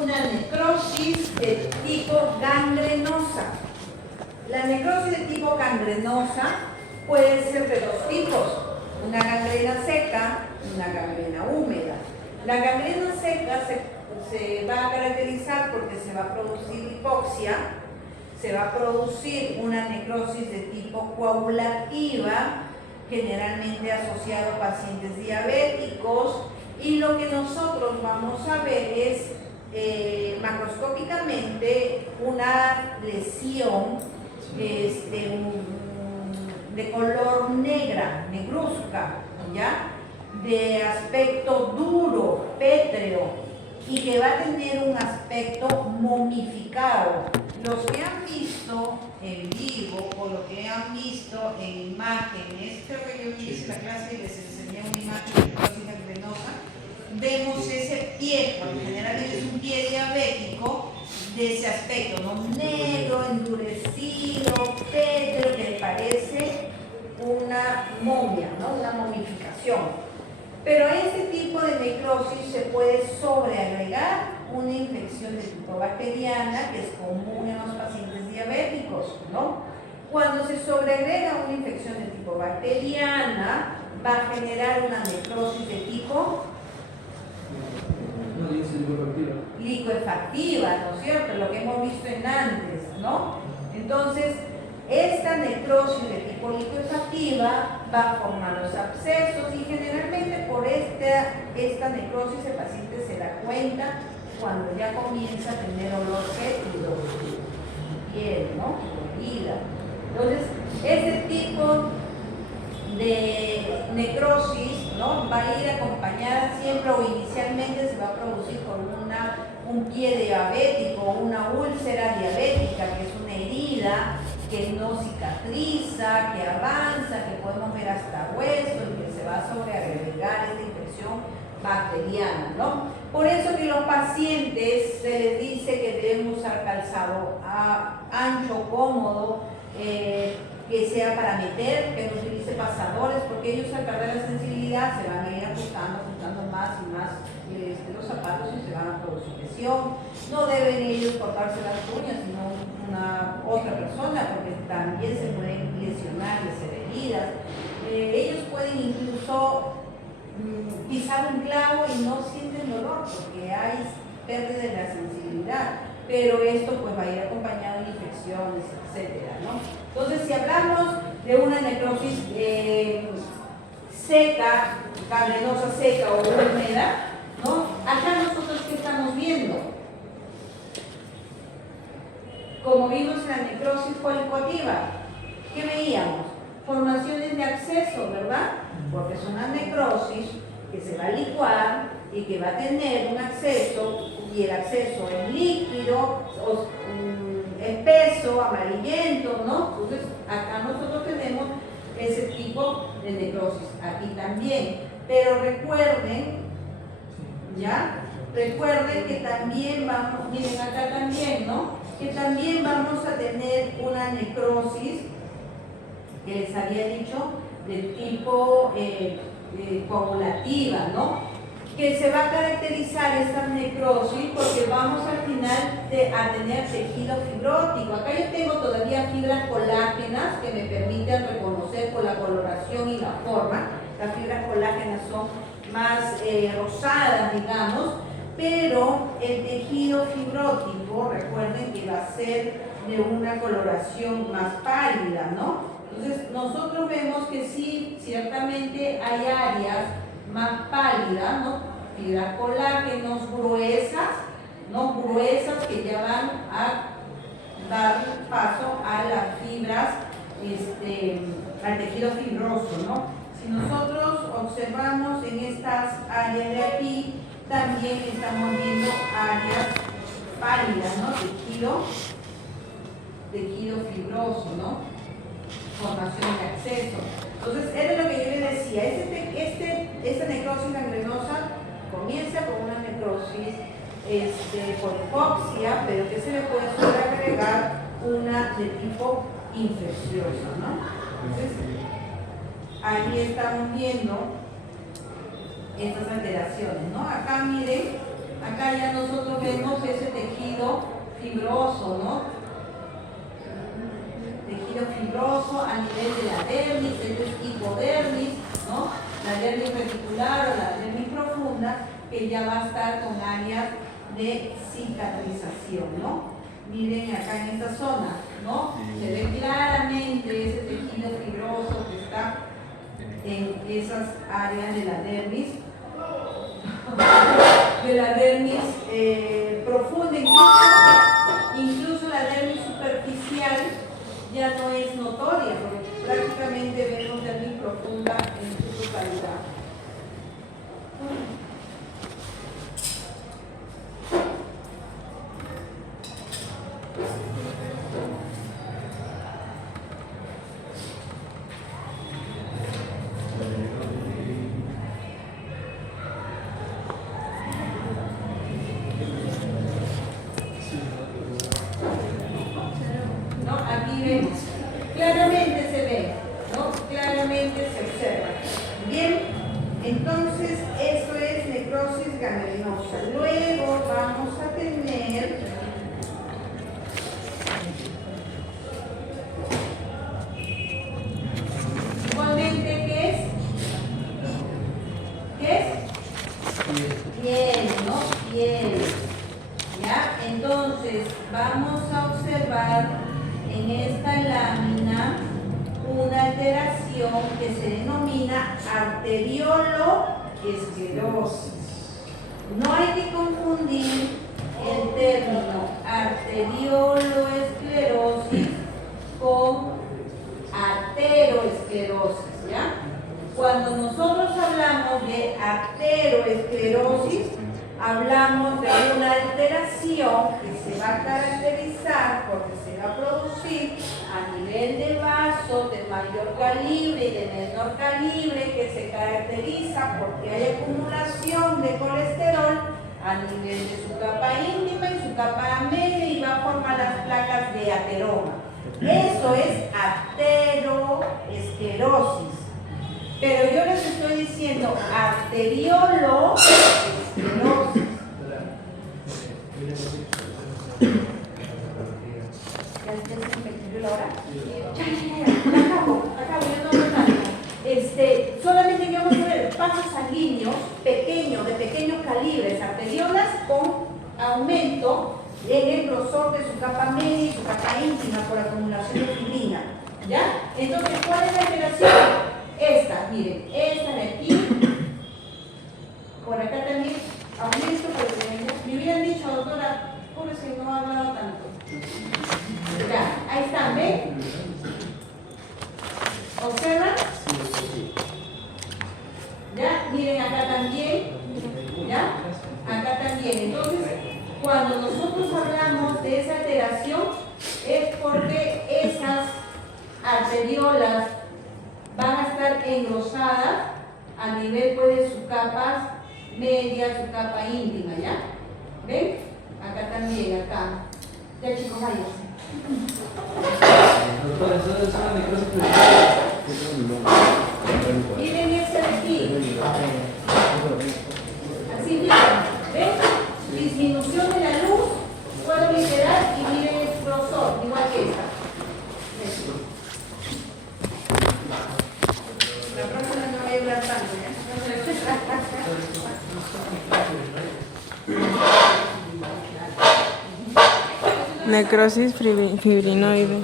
una necrosis de tipo gangrenosa. La necrosis de tipo gangrenosa puede ser de dos tipos, una gangrena seca y una gangrena húmeda. La gangrena seca se va a caracterizar porque se va a producir hipoxia, se va a producir una necrosis de tipo coagulativa, generalmente asociado a pacientes diabéticos, y lo que nosotros vamos a ver es macroscópicamente una lesión de color negra, negruzca, ¿ya? De aspecto duro, pétreo, y que va a tener un aspecto momificado. Los que han visto en vivo o lo que han visto en imágenes, creo que yo hice la clase y les enseñé una imagen de necrosis gangrenosa, vemos ese pie, porque generalmente es un pie diabético, de ese aspecto, ¿no? Negro, endurecido, pétreo, que parece una momia, ¿no? Una momificación. Pero a este tipo de necrosis se puede sobreagregar una infección de tipo bacteriana, que es común en los pacientes diabéticos, ¿no? Cuando se sobreagrega una infección de tipo bacteriana, va a generar una necrosis de tipo licoefactiva, ¿no es cierto? Lo que hemos visto en antes, ¿no? Entonces, esta necrosis de tipo licoefactiva va a formar los abscesos y generalmente por esta necrosis el paciente se da cuenta cuando ya comienza a tener olor fétido, piel, ¿no? Herida. Entonces, este tipo de necrosis, ¿no? Va a ir acompañada siempre o inicialmente se va a producir por un pie diabético, una úlcera diabética, que es una herida que no cicatriza, que avanza, que podemos ver hasta hueso y que se va a sobreagregar esta infección bacteriana, ¿no? Por eso que los pacientes se les dice que deben usar calzado ancho, cómodo, que sea para meter, que no utilice pasadores, porque ellos al perder la sensibilidad se van a ir ajustando más y más los zapatos y se van a producir lesión. No deben ellos cortarse las uñas, sino otra persona, porque también se pueden lesionar y hacer heridas. Ellos pueden incluso pisar un clavo y no sienten dolor, porque hay pérdida de la sensibilidad. Pero esto pues va a ir acompañado de infecciones, etcétera, ¿no? Entonces, si hablamos de una necrosis seca, gangrenosa seca o húmeda, ¿no? Acá nosotros ¿qué estamos viendo? Como vimos en la necrosis colicoactiva, ¿qué veíamos? Formaciones de absceso, ¿verdad? Porque es una necrosis que se va a licuar y que va a tener un absceso, y el absceso es líquido, espeso, amarillento, ¿no? Entonces, acá nosotros tenemos ese tipo de necrosis, aquí también. Pero recuerden, ¿ya? Recuerden que también vamos, miren acá también, ¿no? Que también vamos a tener una necrosis, que les había dicho, de tipo coagulativa, ¿no? Que se va a caracterizar esta necrosis porque vamos al final a tener tejido fibrótico. Acá yo tengo todavía fibras colágenas que me permiten reconocer por la coloración y la forma. Las fibras colágenas son más rosadas, digamos, pero el tejido fibrótico, recuerden que va a ser de una coloración más pálida, ¿no? Entonces, nosotros vemos que sí, ciertamente hay áreas más pálidas, ¿no? Fibras colágenos gruesas, ¿no? Gruesas que ya van a dar paso a las fibras, al tejido fibroso, ¿no? Si nosotros observamos en estas áreas de aquí, también estamos viendo áreas pálidas, ¿no? Tejido fibroso, ¿no? Formación de acceso. Entonces, era lo que yo les decía, esta necrosis gangrenosa comienza con una necrosis por hipoxia, pero que se le puede sobreagregar una de tipo infeccioso, ¿no? Entonces, ahí estamos viendo estas alteraciones, ¿no? Acá miren, acá ya nosotros vemos fibroso, ¿no? Tejido fibroso a nivel de la dermis, esto es hipodermis, ¿no? La dermis reticular o la dermis profunda, que ya va a estar con áreas de cicatrización, ¿no? Miren acá en esta zona, ¿no? Se ve claramente ese tejido fibroso que está en esas áreas de la dermis profunda, incluso la dermis superficial ya no es notoria, porque prácticamente vemos dermis profunda en su totalidad. Claramente se ve, ¿no? Claramente se observa. Bien, entonces eso es necrosis gangrenosa. Luego vamos a tener igualmente, ¿qué es? ¿Qué es? Piel, ¿no? Piel. ¿Ya? Entonces vamos a observar en esta lámina una alteración que se denomina arterioloesclerosis. No hay que confundir el término arterioloesclerosis con ateroesclerosis, ¿ya? Cuando nosotros hablamos de ateroesclerosis, hablamos de una alteración que se va a caracterizar porque se va a producir a nivel de vasos de mayor calibre y de menor calibre, que se caracteriza porque hay acumulación de colesterol a nivel de su capa íntima y su capa media y va a formar las placas de ateroma. Eso es ateroesclerosis. Pero yo les estoy diciendo arterioloesclerosis. Solamente que vamos a ver vasos sanguíneos pequeños, de pequeños calibres, arteriolas con aumento en el grosor de su capa media y su capa íntima por acumulación de fibrina. ¿Ya? Entonces, ¿cuál es la alteración? Esta, miren, esta de aquí, por acá también, aumento, pero me hubieran dicho, doctora, pobre si no ha hablado tanto. Ya, ahí están, ¿ven? ¿Observan? ¿Ya? Miren acá también, ¿ya? Acá también. Entonces, cuando nosotros hablamos de esa alteración, es porque esas arteriolas van a estar engrosadas a nivel pues, de sus capas medias, su capa íntima, ¿ya? ¿Ven? Acá también, acá. Ya chicos, váyanse. Miren ese de aquí. Así miren, ¿ven? Disminución de la luz, puedo literal y miren el grosor, igual que esta. La próxima no voy a hablar tanto, ¿ya? Necrosis fibrinoide.